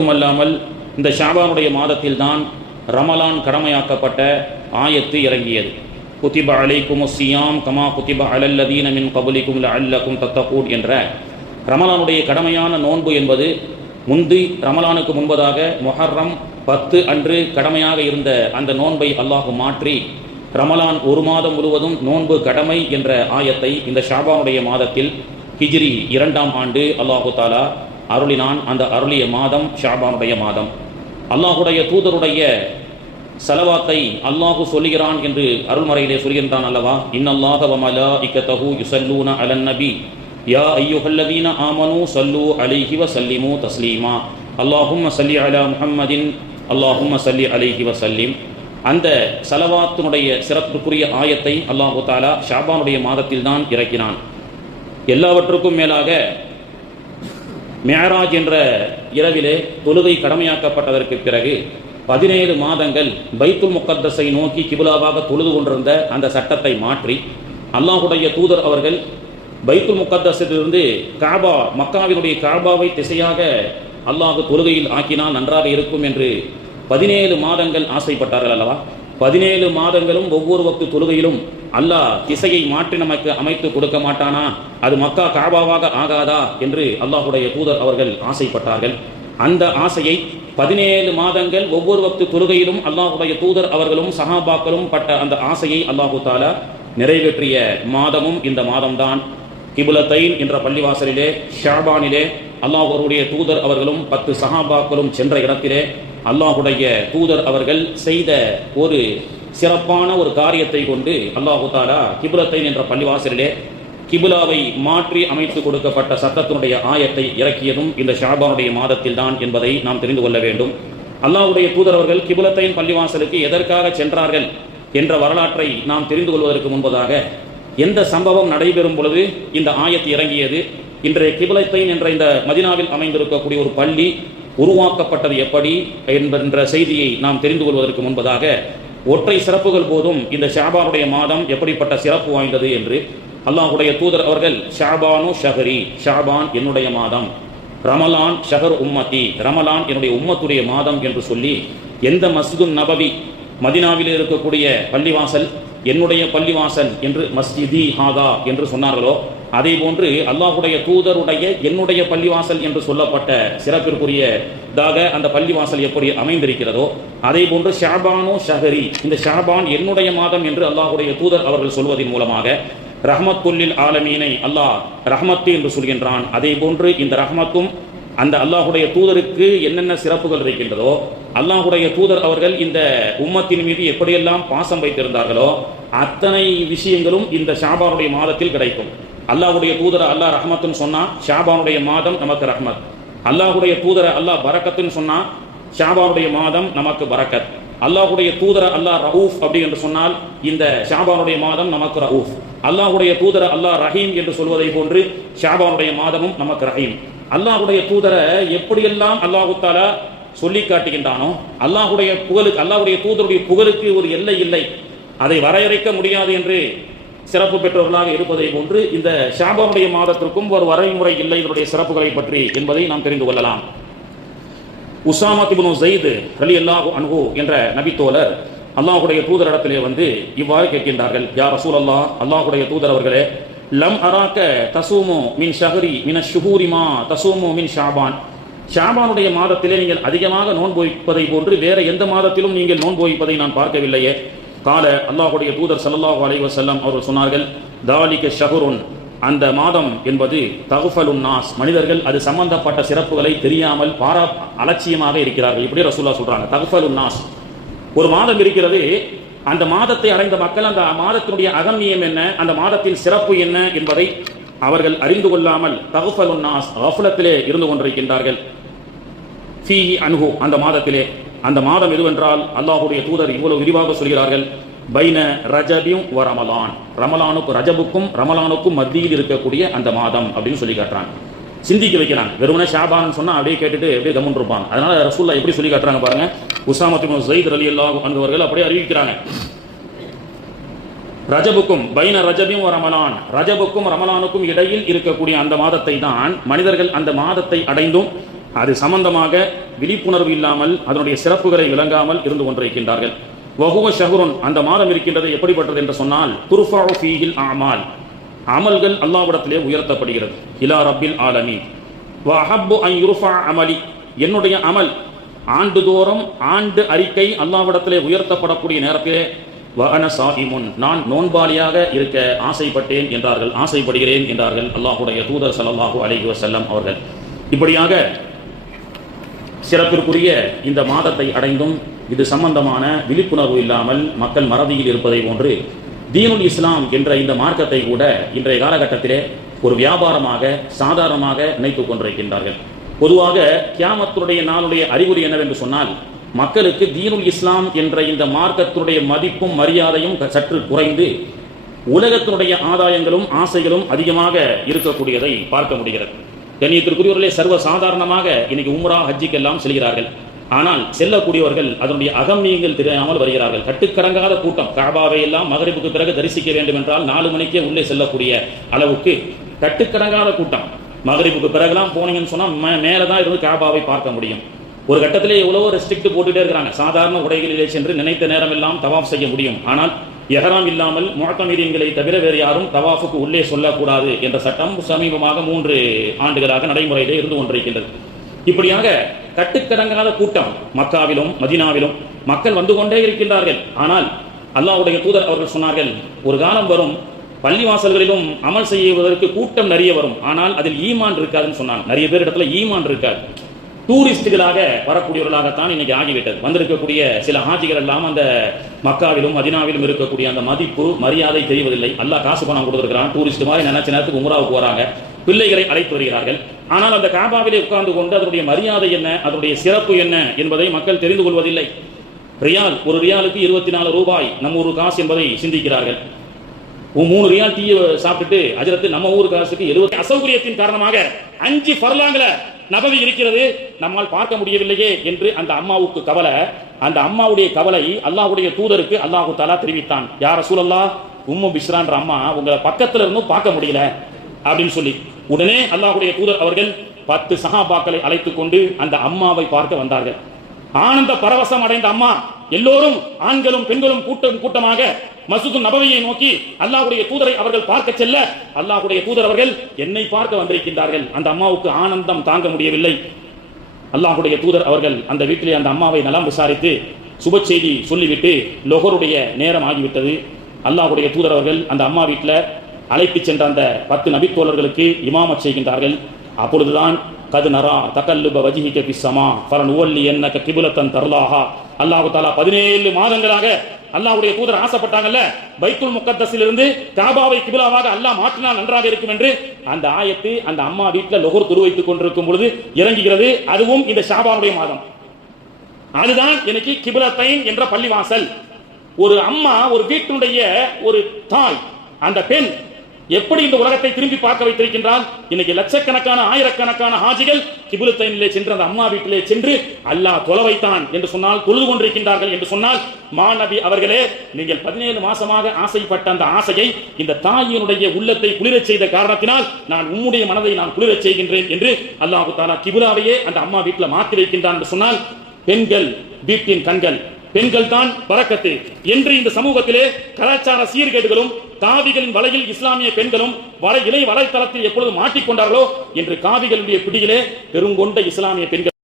மட்டுமல்லாமல் இந்த ஷாபானுடைய மாதத்தில் தான் ரமலான் கடமையாக்கப்பட்ட ஆயத்து இறங்கியது. குதிப அலைக்கும் சியாம் கமா குதிப அலல்லதீன மின் கபலிக்கும் லஅல்லக்கும் தத்தகூன் என்ற ரமலானுடைய கடமையான நோன்பு என்பது ரமலானுக்கு முன்பதாக முஹர்ரம் 10 அன்று கடமையாக இருந்த அந்த நோன்பை அல்லாஹ் மாற்றி ரமலான் ஒரு மாதம் முழுவதும் நோன்பு கடமை என்ற ஆயத்தை இந்த ஷாபானுடைய மாதத்தில் ஹிஜ்ரி 2ஆம் ஆண்டு அல்லாஹு தாலா அருளினான். அந்த அருளிய மாதம் ஷாபானுடைய மாதம். அல்லாஹுடைய தூதருடைய சலவாத்தை அல்லாஹு சொல்லுகிறான் என்று அருள்மறையிலே சொல்கின்றான் அல்லவா. இன்னல்லாஹ வ மலாயிகத்தஹு யுஸல்லூன அலன் நபி யா அய்யுஹல்லதீன ஆமனூ ஸல்லூ அலைஹி வ ஸல்லிமூ தஸ்லீமா அல்லாஹும்ம ஸல்லி அலா முஹம்மதின் அல்லாஹும்ம ஸல்லி அலைஹி வ ஸல்லிம். அந்த சலவாத்தினுடைய சிறப்புக்குரிய ஆயத்தை அல்லாஹு தஆலா ஷாபானுடைய மாதத்தில் தான் இறக்கினான். எல்லாவற்றுக்கும் மேலாக மிஅராஜ் என்ற இரவிலே தொழுகை கடமையாக்கப்பட்டதற்கு பிறகு 17 மாதங்கள் பைத்துல் முகத்தஸை நோக்கி கிபிலாவாக தொழுது கொண்டிருந்த அந்த சட்டத்தை மாற்றி அல்லாஹுடைய தூதர் அவர்கள் பைத்துல் முகத்தஸிலிருந்து காபா மக்காவினுடைய காபாவை திசையாக அல்லாஹ் தொழுகையில் ஆக்கினால் நன்றாக இருக்கும் என்று 17 மாதங்கள் ஆசைப்பட்டார்கள் அல்லவா. 17 மாதங்களும் ஒவ்வொரு வக்து தொழுகையிலும் அல்லாஹ் திசையை மாற்றி நமக்கு அமைத்து கொடுக்க மாட்டானா, அது மக்கா காபாவாக ஆகாதா என்று அல்லாஹுடைய தூதர் அவர்கள் ஆசைப்பட்டார்கள். அந்த ஆசையை 17 மாதங்கள் ஒவ்வொரு வக்து தொழுகையிலும் அல்லாஹுடைய தூதர் அவர்களும் சஹாபாக்களும் பட்ட அந்த ஆசையை அல்லாஹு தாலா நிறைவேற்றிய மாதமும் இந்த மாதம்தான். கிபுலத்தைன் என்ற பள்ளிவாசலிலே ஷாபானிலே அல்லாஹுடைய தூதர் அவர்களும் 10 சஹாபாக்களும் சென்ற இடத்திலே அல்லாஹுடைய தூதர் அவர்கள் செய்த ஒரு சிறப்பான ஒரு காரியத்தை கொண்டு அல்லாஹு தாலா கிபுலத்தைன் என்ற பள்ளிவாசலிலே கிபுலாவை மாற்றி அமைத்து கொடுக்கப்பட்ட சட்டத்தினுடைய ஆயத்தை இறக்கியதும் இந்த ஷாபானுடைய மாதத்தில் தான் என்பதை நாம் தெரிந்து கொள்ள வேண்டும். அல்லாஹுடைய தூதர் அவர்கள் கிபுலத்தைன் பள்ளிவாசலுக்கு எதற்காக சென்றார்கள் என்ற வரலாற்றை நாம் தெரிந்து கொள்வதற்கு முன்பதாக எந்த சம்பவம் நடைபெறும் பொழுது இந்த ஆயத்து இறங்கியது, இன்றைய கிபுலத்தைன் என்ற இந்த மதினாவில் அமைந்திருக்கக்கூடிய ஒரு பள்ளி உருவாக்கப்பட்டது எப்படி என்ற செய்தியை நாம் தெரிந்து கொள்வதற்கு முன்பதாக ஒற்றை சிறப்புகள் போதும் இந்த ஷாபானுடைய மாதம் எப்படிப்பட்ட சிறப்பு வாய்ந்தது என்று அல்லாஹுடைய தூதர் அவர்கள் ஷாபானு ஷஹரி, ஷாபான் என்னுடைய மாதம், ரமலான் ஷஹர் உம்மதி, ரமலான் என்னுடைய உம்மத்துடைய மாதம் என்று சொல்லி எந்த மஸ்ஜிதுன் நபவி மதினாவில் இருக்கக்கூடிய பள்ளிவாசல் என்னுடைய பள்ளிவாசல் என்று மஸ்ஜிதி ஹாதா என்று சொன்னார்களோ, அதே போன்று அல்லாஹுடைய தூதருடைய என்னுடைய பள்ளிவாசல் என்று சொல்லப்பட்ட சிறப்பிற்குரியதாக அந்த பள்ளிவாசல் எப்படி அமைந்திருக்கிறதோ அதே போன்று ஷாபானு ஷஹரி, இந்த ஷாபான் என்னுடைய மாதம் என்று அல்லாஹுடைய தூதர் அவர்கள் சொல்வதன் மூலமாக ரஹ்மத்துல்லில் ஆலமீனை அல்லாஹ் ரஹ்மத்து என்று சொல்கின்றான். அதே போன்று இந்த ரஹ்மத்தும் அந்த அல்லாஹுடைய தூதருக்கு என்னென்ன சிறப்புகள் இருக்கின்றதோ, அல்லாஹுடைய தூதர் அவர்கள் இந்த உம்மத்தின் மீது எப்படியெல்லாம் பாசம் வைத்திருந்தார்களோ அத்தனை விஷயங்களும் இந்த ஷாபானுடைய மாதத்தில் கிடைக்கும். அல்லாஹுடைய தூதரை அல்லாஹ் ரஹ்மத்துன்னு சொன்னா ஷாபானுடைய மாதம் நமக்கு ரஹ்மத். அல்லாஹுடைய தூதரை அல்லாஹ் பரக்கத்துன்னு சொன்னா ஷாபானுடைய மாதம் நமக்கு பரக்கத். அல்லாஹுடைய தூதரை அல்லாஹ் ரவுஃப் அப்படி என்று சொன்னால் இந்த ஷாபானுடைய மாதம் நமக்கு ரவுஃப். அல்லாஹுடைய தூதரை அல்லாஹ் ரஹீம் என்று சொல்வதை போன்று ஷாபானுடைய மாதமும் நமக்கு ரஹீம். அல்லாஹுடைய தூதரை எப்படியெல்லாம் அல்லாஹு தஆலா சொல்லி காட்டுகின்றானோ, அல்லாஹுடைய புகழுக்கு, அல்லாஹுடைய தூதருடைய புகழுக்கு ஒரு எல்லை இல்லை, அதை வரையறைக்க முடியாது என்று சிறப்பு பெற்றவர்களாக இருப்பதை போன்று இந்த ஷாபானுடைய மாதத்திற்கும் ஒரு வரைமுறை இல்லை இதனுடைய சிறப்புகளை பற்றி என்பதை நாம் தெரிந்து கொள்ளலாம். உஸாமா இப்னு ஸைத் ரலியல்லாஹு அன்ஹு என்ற நபித்தோழர் அல்லாஹுடைய தூதரிடத்திலே வந்து இவ்வாறு கேட்கின்றார்கள், யா ரசூலல்லாஹ், அல்லாஹுடைய தூதர் அவர்களே, லம் அராக்க தசூமு மின் ஷஹரி மின ஷுஹூரி மா தசூமு மின் ஷாபான், ஷாபானுடைய மாதத்திலே நீங்கள் அதிகமாக நோன்பு வைப்பதை போன்று வேற எந்த மாதத்திலும் நீங்கள் நோன்பு வைப்பதை நான் பார்க்கவில்லையே. கால, அல்லாஹுடைய தூதர் ஸல்லல்லாஹு அலைஹி வஸல்லம் அவர்கள் சொன்னார்கள், தாலிக ஷஹ்ருன், அந்த மாதம் என்பது தகுஃபலுன் நாஸ், மனிதர்கள் அது சம்பந்தப்பட்ட சிறப்புகளை தெரியாமல் அலட்சியமாக இருக்கிறார்கள். இப்படி ரசூலுல்லாஹ் சொல்றாங்க. தகுஃபலுன் நாஸ், ஒரு மாதம் இருக்கிறது, அந்த மாதத்தை அடைந்த மக்கள் அந்த மாதத்தினுடைய அகம்யம் என்ன, அந்த மாதத்தின் சிறப்பு என்ன என்பதை அவர்கள் அறிந்து கொள்ளாமல் தகுஃபலுன் நாஸ் கஃலத்திலே இருந்து கொண்டிருக்கின்றார்கள். ஃபீஹி அன்ஹு, அந்த மாதத்திலே, அந்த மாதம் எதுவென்றால் அல்லாஹுடைய தூதர் இவ்வளவு விரிவாக சொல்கிறார்கள், பைன ரஜபியும் வ ரமலான், ரமலானுக்கும் ரஜபுக்கும் ரமலானுக்கும் மத்தியில் இருக்கக்கூடிய அந்த மாதம் அப்படின்னு சொல்லி காட்டுறாங்க. சிந்திக்க வைக்கிறாங்க. வெறுமனே ஷாபான் சொன்னா அப்படியே கேட்டுட்டு அப்படியே கம்முன்னு இருப்பாங்க. அதனால ரசூலுல்லாஹ் எப்படி சொல்லி காட்டுறாங்க பாருங்க. உஸாமா இப்னு ஸைத் ரலியல்லாஹு அன்ஹு அவர்கள் அப்படியே அறிவிக்கிறாங்க, ரஜபுக்கும் பைன ரஜபியும் ரமலான், ரஜபுக்கும் ரமலானுக்கும் இடையில் இருக்கக்கூடிய அந்த மாதத்தை தான் மனிதர்கள் அந்த மாதத்தை அடைந்தும் அது சம்பந்தமாக விழிப்புணர்வு இல்லாமல் அதனுடைய சிறப்புகளை விளங்காமல் இருந்து கொண்டிருக்கின்றார்கள். வஹுவ ஷஹ்ருன், அந்த மாதம் இருக்கின்றது எப்படிப்பட்டது என்று சொன்னால், துர்ஃபஉ ஃபீஹில் அமால், அமல்கள் அல்லாஹ்விடத்திலே உயர்த்தப்படுகிறது. இலா ரப்பில் ஆலமீன். வ அஹப்பு அன் யுர்ஃபஅ அமலி, என்னுடைய அமல் ஆண்டுதோறும் ஆண்டு அறிக்கை அல்லாஹ்விடத்திலே உயர்த்தப்படக்கூடிய நேரத்திலே வ அன ஸாயிமுன், நான் நோன்பாளியாக இருக்க ஆசைப்பட்டேன் என்றார்கள், ஆசைப்படுகிறேன் என்றார்கள் அல்லாஹ்வுடைய தூதர் ஸல்லல்லாஹு அலைஹி வஸல்லம் அவர்கள். இப்படியாக சிறப்பிற்குரிய இந்த மாதத்தை அடைந்தும் இது சம்பந்தமான விழிப்புணர்வு இல்லாமல் மக்கள் மறதியில் இருப்பதை போன்று தீனுல் இஸ்லாம் என்ற இந்த மார்க்கத்தை கூட இன்றைய காலகட்டத்திலே ஒரு வியாபாரமாக சாதாரணமாக நினைத்துக் கொண்டிருக்கின்றார்கள். பொதுவாக கியாமத்துடைய நாளுடைய அறிகுறி என்னவென்று சொன்னால், மக்களுக்கு தீனுல் இஸ்லாம் என்ற இந்த மார்க்கத்தினுடைய மதிப்பும் மரியாதையும் சற்று குறைந்து உலகத்தினுடைய ஆதாயங்களும் ஆசைகளும் அதிகமாக இருக்கக்கூடியதை பார்க்க முடிகிறது. கண்ணியத்திற்குரியவர்களே, சர்வ சாதாரணமாக இன்னைக்கு உம்ரா ஹஜ்ஜிக்கெல்லாம் செல்கிறார்கள். ஆனால் செல்லக்கூடியவர்கள் அதனுடைய அகம்மியங்கள் தெரியாமல் வருகிறார்கள். கட்டுக்கடங்காத கூட்டம். கஅபாவை எல்லாம் மகரிபுக்கு பிறகு தரிசிக்க வேண்டும் என்றால் 4 மணிக்கே உள்ளே செல்லக்கூடிய அளவுக்கு கட்டுக்கடங்காத கூட்டம். மகரிபுக்கு பிறகுலாம் போனீங்கன்னு சொன்னா மேலதான் இருந்து கஅபாவை பார்க்க முடியும். ஒரு கட்டத்திலே எவ்வளவோ ரெஸ்ட்ரிக்ட் போட்டுட்டே இருக்கிறாங்க. சாதாரண உடைகளிலே சென்று நினைத்த நேரம் எல்லாம் தவாஃப் செய்ய முடியும். ஆனால் எஹ்ராம் இல்லாமல் முஅத்தமிரீன்களை தவிர வேறு யாரும் தவாஃபுக்கு உள்ளே சொல்லக்கூடாது என்ற சட்டம் சமீபமாக 3 ஆண்டுகளாக நடைமுறையிலே இருந்து கொண்டிருக்கின்றது. இப்படியாக கட்டுக்கடங்காத கூட்டம் மக்காவிலும் மதீனாவிலும் மக்கள் வந்து கொண்டே இருக்கின்றார்கள். ஆனால் அல்லாஹ்வுடைய தூதர் அவர்கள் சொன்னார்கள், ஒரு காலம் வரும் பள்ளிவாசல்களிலும் அமல் செய்வதற்கு கூட்டம் நிறைய வரும், ஆனால் அதில் ஈமான் இருக்காதுன்னு சொன்னாங்க. நிறைய பேர் இடத்துல ஈமான் இருக்காது. டூரிஸ்டுகளாக வரக்கூடியவர்களாகத்தான் இன்னைக்கு ஆகிவிட்டது. வந்திருக்கக்கூடிய சில ஹாஜிகள் எல்லாம் அந்த மக்காவிலும் மதீனாவிலும் இருக்கக்கூடிய அந்த மதிப்பு மரியாதை தெரிவதில்லை. அல்லாஹ் காசு பணம் கொடுத்திருக்கிறான், டூரிஸ்ட் மாதிரி நினைச்ச நேரத்துக்கு உம்ராவுக்கு வராங்க, பிள்ளைகளை அழைத்து வருகிறார்கள். ஆனால் அந்த காபாவிலே உட்கார்ந்து கொண்டு அதனுடைய மரியாதை என்ன, அதனுடைய சிறப்பு என்ன என்பதை மக்கள் தெரிந்து கொள்வதில்லை. ரியால், ஒரு ரியாலுக்கு 24 ரூபாய் நம்ம ஊர் காசு என்பதை சிந்திக்கிறார்கள். 3 ரியால் டீ சாப்பிட்டுட்டு அஜரத்து நம்ம ஊர் காசுக்கு 70. அசௌகரியத்தின் காரணமாக 5 ஃபர்லாங்கில நபவி இருக்கிறது, நம்மால் பார்க்க முடியவில்லையே என்று அந்த அம்மாவுக்கு கவலை. அந்த அம்மாவுடைய கவலை அல்லாஹ்வுடைய தூதருக்கு அல்லாஹு தஆலா தெரிவித்தான். யா ரசூலல்லாஹ், உம்மு பிஸ்ரான்ற அம்மா உங்களை பக்கத்துல இருந்தும் பார்க்க முடியல அப்படின்னு சொல்லி உடனே அல்லாஹ்வுடைய தூதர் அவர்கள் 10 சஹாபாக்களை அழைத்துக் கொண்டு அந்த அம்மாவை பார்க்க வந்தார்கள். ஆனந்த பரவசம் அடைந்த அம்மா எல்லோரும் ஆண்களும் பெண்களும் கூட்டமாக மஸ்ஜிது நபவியை நோக்கி அல்லாஹ்வுடைய தூதரை அவர்கள் பார்க்க செல்ல, அல்லாஹ்வுடைய தூதர் அவர்கள் என்னை பார்க்க வந்திருக்கின்றார்கள். அந்த அம்மாவுக்கு ஆனந்தம் தாங்க முடியவில்லை. அல்லாஹ்வுடைய தூதர் அவர்கள் அந்த வீட்டிலே அந்த அம்மாவை நலம் விசாரித்து சுப செய்தி சொல்லிவிட்டு லொஹருடைய நேரம் ஆகிவிட்டது. அல்லாஹ்வுடைய தூதர் அவர்கள் அந்த அம்மா வீட்டில் அழைத்து சென்ற அந்த 10 நபித்தோழர்களுக்கு இமாமத் செய்கின்றார்கள். அப்பொழுதுதான் கது நரா தகல்லுப வஜ்ஹிக ஃபிஸ் ஸமா ஃபலனுவல்லி என்னக கிப்லத்தன் தர்லாஹா. அல்லாஹ் தஆலா 17 மாதங்களாக அல்லாஹ்வுடைய தூதர் ஆசைப்பட்டாங்கல்ல, பைத்துல் முகத்தஸிலிருந்து காபாவை கிப்லாவாக அல்லாஹ் மாற்றினால் நன்றாக இருக்கும் என்று அந்த ஆயத்து அந்த அம்மா வீட்டில் லொஹர் துரு வைத்துக் கொண்டிருக்கும் பொழுது இறங்குகிறது. அதுவும் இந்த ஷாபானுடைய மாதம். அதுதான் எனக்கு கிப்லத்தைன் என்ற பள்ளிவாசல். ஒரு அம்மா, ஒரு வீட்டினுடைய ஒரு தாய், அந்த பெண் எப்படி இந்த உலகத்தை திரும்பி பார்க்க வைத்திருக்கின்றால். இன்னைக்கு லட்சக்கணக்கான ஆயிரக்கணக்கான ஹாஜிகள் கிப்லத்தைனிலே சென்று அந்த அம்மா வீட்டிலே சென்று அல்லாஹ் தொலை வைத்தான் என்று சொன்னால், தொழுது கொண்டிருக்கின்றார்கள் என்று சொன்னால், மாநபி அவர்களே, நீங்கள் 17 மாசமாக ஆசைப்பட்ட அந்த ஆசையை இந்த தாயினுடைய உள்ளத்தை குளிரச் செய்த காரணத்தினால் நான் உம்முடைய மனதை நான் குளிரச் செய்கின்றேன் என்று அல்லாஹ் தஆலா கிப்லாவையே அந்த அம்மா வீட்டில் மாற்றி வைக்கின்றான் என்று சொன்னால், பெண்கள் வீட்டின் கண்கள், பெண்கள் தான் பரக்கத்து என்று இந்த சமூகத்திலே கலாச்சார சீர்கேடுகளும் காவிகளின் வலையில் இஸ்லாமிய பெண்களும் இலை வலைத்தளத்தில் எப்பொழுது மாட்டிக்கொண்டார்களோ என்று காவிகளுடைய பிடியிலே பெருங்கொண்ட இஸ்லாமிய பெண்கள்